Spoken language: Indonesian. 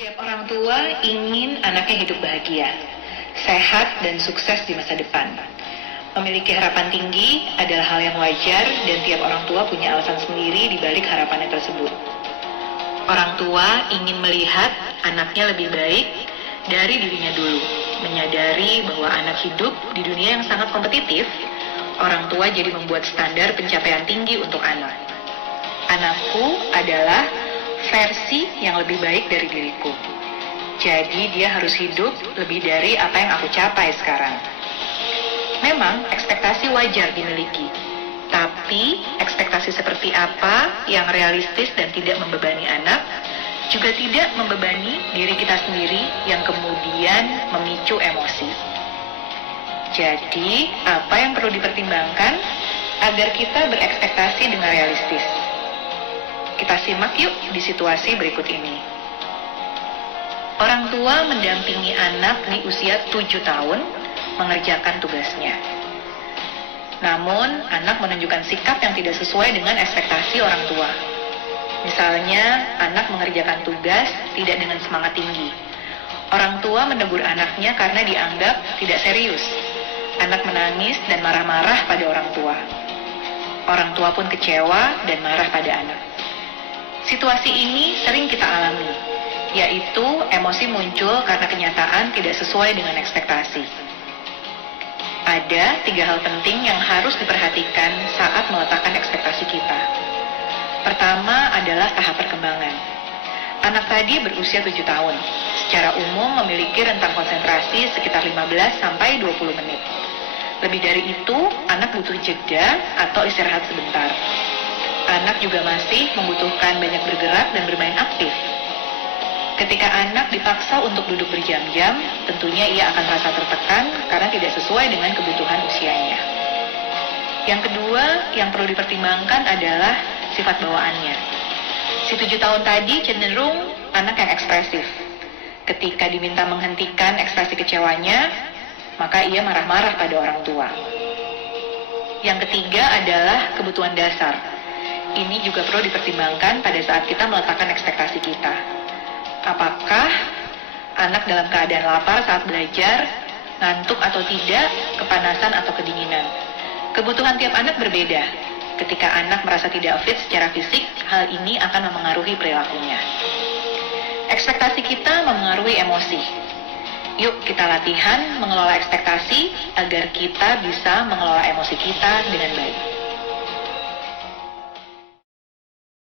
Setiap orang tua ingin anaknya hidup bahagia, sehat, dan sukses di masa depan. Memiliki harapan tinggi adalah hal yang wajar dan tiap orang tua punya alasan sendiri di balik harapannya tersebut. Orang tua ingin melihat anaknya lebih baik dari dirinya dulu, menyadari bahwa anak hidup di dunia yang sangat kompetitif. Orang tua jadi membuat standar pencapaian tinggi untuk anak. Anakku adalah versi yang lebih baik dari diriku. Jadi dia harus hidup lebih dari apa yang aku capai sekarang. Memang ekspektasi wajar dimiliki, tapi ekspektasi seperti apa yang realistis dan tidak membebani anak, juga tidak membebani diri kita sendiri yang kemudian memicu emosi. Jadi, apa yang perlu dipertimbangkan agar kita berekspektasi dengan realistis? Kita simak yuk di situasi berikut ini. Orang tua mendampingi anak di usia 7 tahun mengerjakan tugasnya. Namun, anak menunjukkan sikap yang tidak sesuai dengan ekspektasi orang tua. Misalnya, anak mengerjakan tugas tidak dengan semangat tinggi. Orang tua menegur anaknya karena dianggap tidak serius. Anak menangis dan marah-marah pada orang tua. Orang tua pun kecewa dan marah pada anak. Situasi ini sering kita alami, yaitu emosi muncul karena kenyataan tidak sesuai dengan ekspektasi. Ada 3 hal penting yang harus diperhatikan saat meletakkan ekspektasi kita. Pertama adalah tahap perkembangan. Anak tadi berusia 7 tahun, secara umum memiliki rentang konsentrasi sekitar 15-20 menit. Lebih dari itu, anak butuh jeda atau istirahat sebentar. Anak juga masih membutuhkan banyak bergerak dan bermain aktif. Ketika anak dipaksa untuk duduk berjam-jam, tentunya ia akan merasa tertekan karena tidak sesuai dengan kebutuhan usianya. Yang kedua, yang perlu dipertimbangkan adalah sifat bawaannya. Si 7 tahun tadi cenderung anak yang ekspresif. Ketika diminta menghentikan ekspresi kecewanya, maka ia marah-marah pada orang tua. Yang ketiga adalah kebutuhan dasar. Ini juga perlu dipertimbangkan pada saat kita meletakkan ekspektasi kita. Apakah anak dalam keadaan lapar saat belajar, ngantuk atau tidak, kepanasan atau kedinginan? Kebutuhan tiap anak berbeda. Ketika anak merasa tidak fit secara fisik, hal ini akan memengaruhi perilakunya. Ekspektasi kita memengaruhi emosi. Yuk kita latihan mengelola ekspektasi agar kita bisa mengelola emosi kita dengan baik.